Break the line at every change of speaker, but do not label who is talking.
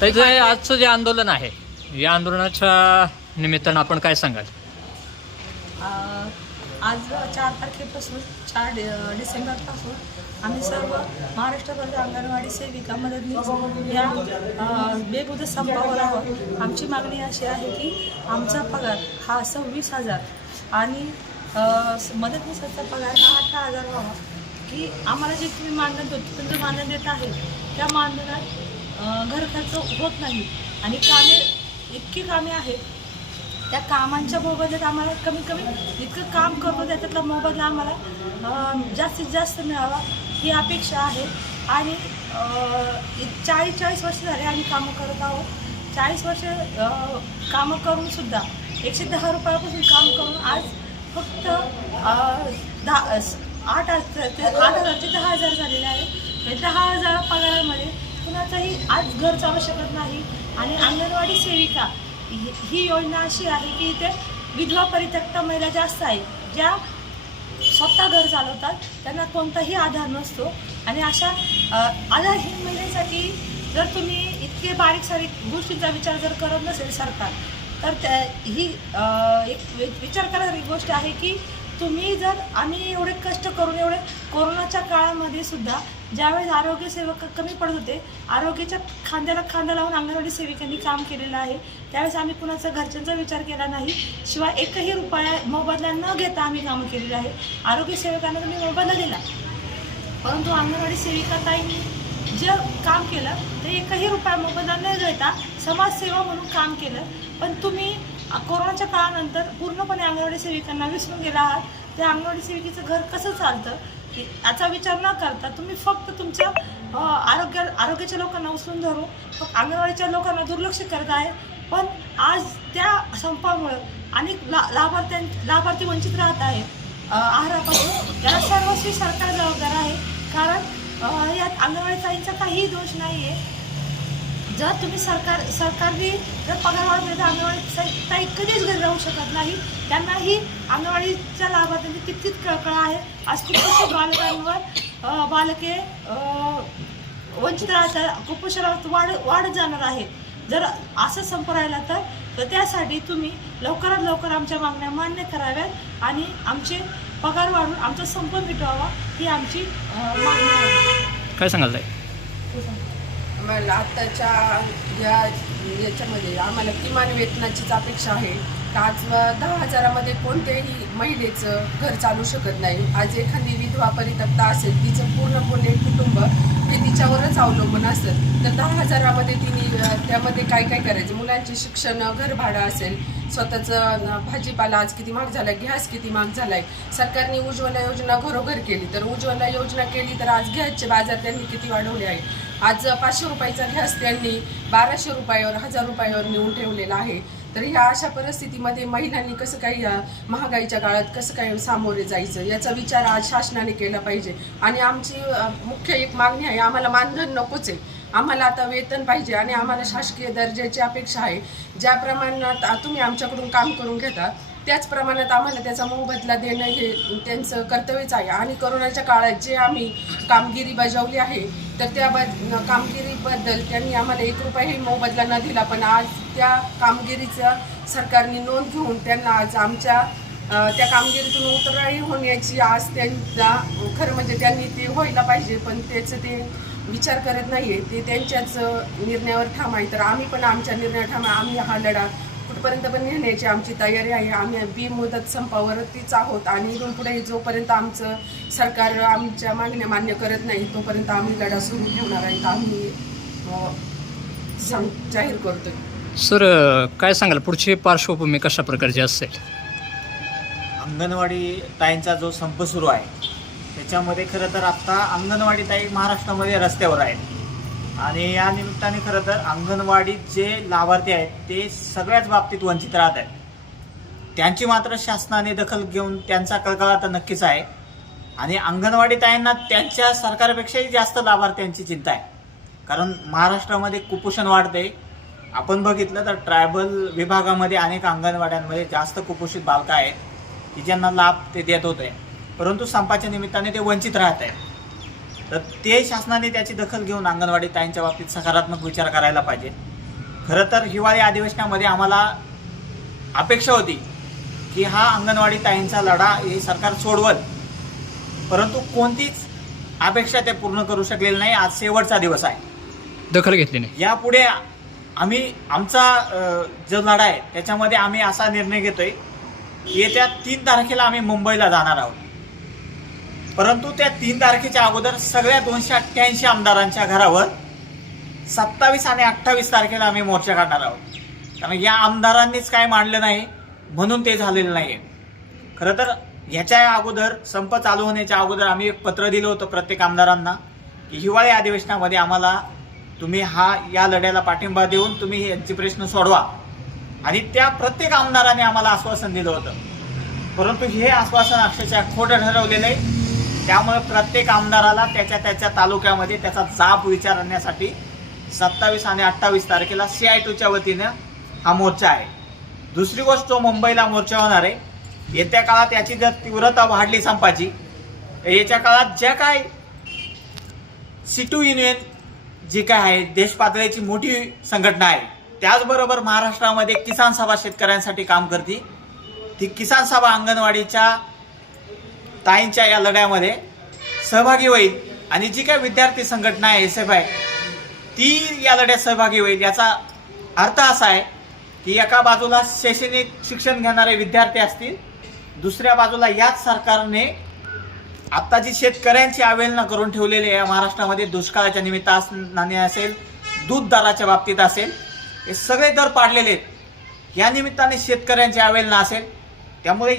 तर जे आजचं जे आंदोलन आहे या आंदोलनाच्या निमित्तानं आपण काय सांगाल?
आज चार तारखेपासून चार डि डिसेंबरपासून आम्ही सर्व महाराष्ट्रभर अंगणवाडी सेविका मदतनीस या अ, बेमुदत संपावर आहोत. आमची मागणी अशी आहे की आमचा पगार हा सव्वीस हजार आणि अ, स- मदतनीसाचा पगार हा अठरा हजार व्हावा. की आम्हाला जे तुम्ही मानधन देतो तुम्ही मानधन देत आहे त्या मानधनात घर खर्च होत नाही. आणि कामे इतकी कामे आहेत. त्या कामांच्या मोबदल्यात आम्हाला कमीत कमी इतकं काम करतो त्याच्यातला मोबदला आम्हाला. जास्तीत जास्त मिळावा ही अपेक्षा आहे. आणि चाळीस चाळीस वर्ष झाले आम्ही कामं करत आहोत. चाळीस वर्ष कामं करूनसुद्धा एकशे दहा रुपयापासून काम करून आज फक्त दहा आठ हजार ते आठ हजार ते दहा हजार झालेले आहे. म्हणजे दहा हजार पगारामध्ये कुणाचंही आज घर चालू शकत नाही आणि अंगणवाडी सेविका ही ही योजना अशी आहे की इथे विधवा परित्यक्ता महिला जास्त आहेत ज्या स्वतः घर चालवतात त्यांना कोणताही आधार नसतो. आणि अशा आधारहीन महिलेसाठी जर तुम्ही इतके बारीक सारीक गोष्टींचा विचार जर करत नसेल सरकार तर त्या ही एक वि- विचार करणारी गोष्ट आहे की तुम्ही जर आम्ही एवढे कष्ट करून एवढे कोरोनाच्या काळामध्ये सुद्धा ज्यावेळेस आरोग्य सेवक कमी पडत होते आरोग्याच्या खांद्याला खांदा लावून अंगणवाडी सेविकांनी काम केलेलं आहे. त्यावेळेस आम्ही कुणाचा घरच्यांचा विचार केला नाही शिवाय एकही रुपया मोबदला न घेता आम्ही कामं केलेली आहे. आरोग्य सेवकांना तुम्ही मोबदला दिला. परंतु अंगणवाडी सेविकाताईंनी जे काम केलं ते एकही रुपया मोबदला न घेता समाजसेवा म्हणून काम केलं. पण तुम्ही कोरोनाच्या काळानंतर पूर्णपणे अंगणवाडी सेविकांना विसरून गेला आहात. त्या अंगणवाडी सेविकेचं घर कसं चालतं? याचा विचार न करता तुम्ही फक्त तुमच्या आरोग्य आरोग्याच्या लोकांना उचलून धरून अंगणवाडीच्या लोकांना दुर्लक्ष करत आहे. पण आज त्या संपामुळं अनेक ला लाभार्थ्यां लाभार्थी वंचित राहत आहे. आहारापासून याला सर्वस्वी सरकार जबाबदार आहे. कारण यात अंगणवाडी ताईंचा काहीही दोष नाही आहे जर तुम्ही सरकार सरकारने जर पगार वाढत नाही तर अंगणवाडी ताई- कधीच घरी राहू शकत नाही. त्यांनाही अंगणवाडीच्या लाभार्थ्यांची तितकीच कळकळ आहे. आज कुपोषित बालकांवर बालके वंचित राहतात कुपोषणात वाढ वाढत जाणार आहे. जर असं संप राहिला तर तर त्यासाठी तुम्ही लवकरात लवकर आमच्या मागण्या मान्य कराव्यात आणि आमचे पगार वाढून आमचा संप मिटवावा ही आमची मागणी आहे.
काय सांगाल ताई?
आम्हाला आत्ताच्या या याच्यामध्ये आम्हाला किमान वेतनाचीच अपेक्षा आहे. आज दहा हजारामध्ये कोणत्याही महिलेचं घर चालू शकत नाही. आज एखादी विधवा परितप्ता असेल तिचं पूर्णपणे कुटुंब हे तिच्यावरच अवलंबून असेल तर दहा हजारामध्ये तिने त्यामध्ये काय काय करायचं? मुलांचे शिक्षण घरभाडं असेल स्वतःचं भाजीपाला आज किती महाग झालाय गॅस किती महाग झाला आहे सरकारने उज्ज्वला योजना घरोघर केली तर उज्ज्वला योजना केली तर आज गॅसचे बाजार त्यांनी किती वाढवले आहे आज पाचशे रुपयाचा घ्यास त्यांनी बाराशे रुपयावर हजार रुपयावर नेऊन ठेवलेला आहे. तर ह्या अशा परिस्थितीमध्ये महिलांनी कसं काही महागाईच्या काळात कसं काय सामोरे जायचं याचा विचार आज शासनाने केला पाहिजे. आणि आमची मुख्य एक मागणी आहे आम्हाला मानधन नकोच आहे. आम्हाला आता वेतन पाहिजे आणि आम्हाला शासकीय दर्जाची अपेक्षा आहे. ज्या प्रमाणात तुम्ही आमच्याकडून काम करून घेता त्याच प्रमाणात आम्हाला त्याचा मोबदला देणं हे त्यांचं कर्तव्यच आहे. आणि करोनाच्या काळात जे आम्ही कामगिरी बजावली आहे तर त्या बद कामगिरीबद्दल त्यांनी आम्हाला एक रुपयाही मोबदला न दिला. पण आज त्या कामगिरीचं सरकारने नोंद घेऊन त्यांना आज आमच्या त्या कामगिरीतून उतराई होण्याची आज त्यांचा खरं म्हणजे त्यांनी ते व्हायला पाहिजे पण त्याचं ते विचार करत नाही आहे ते त्यांच्याच निर्णयावर ठाम आहे. तर आम्ही पण आमच्या निर्णयावर ठाम आम्ही हा लढा कुठपर्यंत पण नेण्याची आमची तयारी आहे. आम्ही बी मुदत संपावरतीच आहोत आणि इथून पुढे जोपर्यंत आमचं सरकार आमच्या मागण्या मान्य करत नाही तोपर्यंत आम्ही लढा सुरू ठेवणार आहे. आम्ही जाहीर करतोय.
सर काय सांगाल? पुढची पार्श्वभूमी कशा प्रकारची असेल?
अंगणवाडी ताईंचा जो संप सुरू आहे त्याच्यामध्ये खरं तर आत्ता अंगणवाडी ताई महाराष्ट्रामध्ये रस्त्यावर आहेत. आणि या निमित्ताने खरं तर अंगणवाडीत जे लाभार्थी आहेत ते सगळ्याच बाबतीत वंचित राहत आहेत. त्यांची मात्र शासनाने दखल घेऊन त्यांचा कळकळा तर नक्कीच आहे. आणि अंगणवाडी ताईंना त्यांच्या सरकारपेक्षाही जास्त लाभार्थ्यांची चिंता आहे. कारण महाराष्ट्रामध्ये कुपोषण वाढते आपण बघितलं तर ट्रायबल विभागामध्ये अनेक अंगणवाड्यांमध्ये जास्त कुपोषित बालकं आहेत की ज्यांना लाभ ते देत होते. परंतु संपाच्या निमित्ताने ते वंचित राहत आहेत. तर ते शासनाने त्याची दखल घेऊन अंगणवाडी ताईंच्या बाबतीत सकारात्मक विचार करायला पाहिजे. खरं तर हिवाळी अधिवेशनामध्ये आम्हाला अपेक्षा होती की हा अंगणवाडी ताईंचा लढा हे सरकार सोडवल. परंतु कोणतीच अपेक्षा ते पूर्ण करू शकलेले नाही. आज शेवटचा दिवस आहे.
दखल घेतली नाही.
यापुढे आम्ही आमचा जो लढा आहे त्याच्यामध्ये आम्ही असा निर्णय घेतोय येत्या तीन तारखेला आम्ही मुंबईला जाणार आहोत. परंतु त्या तीन तारखेच्या अगोदर सगळ्या दोनशे अठ्ठ्याऐंशी आमदारांच्या घरावर सत्तावीस आणि अठ्ठावीस तारखेला आम्ही मोर्चा काढणार आहोत. कारण या आमदारांनीच काय मांडलं नाही म्हणून ते झालेलं नाही आहे खरं तर ह्याच्या अगोदर संप चालू होण्याच्या अगोदर आम्ही एक पत्र दिलं होतं प्रत्येक आमदारांना की हिवाळी अधिवेशनामध्ये आम्हाला तुम्ही हा या लढ्याला पाठिंबा देऊन तुम्ही यांचे प्रश्न सोडवा. आणि त्या प्रत्येक आमदाराने आम्हाला आश्वासन दिलं होतं. परंतु हे आश्वासन अक्षरशः खोटं ठरवलेलं आहे. त्यामुळे प्रत्येक आमदाराला त्याच्या त्याच्या तालुक्यामध्ये त्याचा जाब विचारण्यासाठी सत्तावीस आणि अठ्ठावीस तारखेला सी आय टूच्या वतीनं हा मोर्चा आहे. दुसरी गोष्ट तो मुंबईला मोर्चा होणार आहे येत्या काळात याची जर तीव्रता वाढली संपाची तर काळात ज्या काय सिटू युनियन जी काय आहे देशपातळीची मोठी संघटना आहे त्याचबरोबर महाराष्ट्रामध्ये किसान सभा शेतकऱ्यांसाठी काम करते. ती किसान सभा अंगणवाडीच्या ताईंच्या या लढ्यामध्ये सहभागी होईल. आणि जी काय विद्यार्थी संघटना आहे एस एफ आय ती या लढ्यात सहभागी होईल. याचा अर्थ असा आहे की एका बाजूला शैक्षणिक शिक्षण घेणारे विद्यार्थी असतील दुसऱ्या बाजूला याच सरकारने आत्ता जी शेतकऱ्यांची अवहेलना करून ठेवलेली आहे. महाराष्ट्रामध्ये दुष्काळाच्या निमित्ताने असेल दूध दराच्या बाबतीत असेल हे सगळे दर पाडलेले आहेत. या निमित्ताने शेतकऱ्यांची अवहेलना असेल. त्यामुळे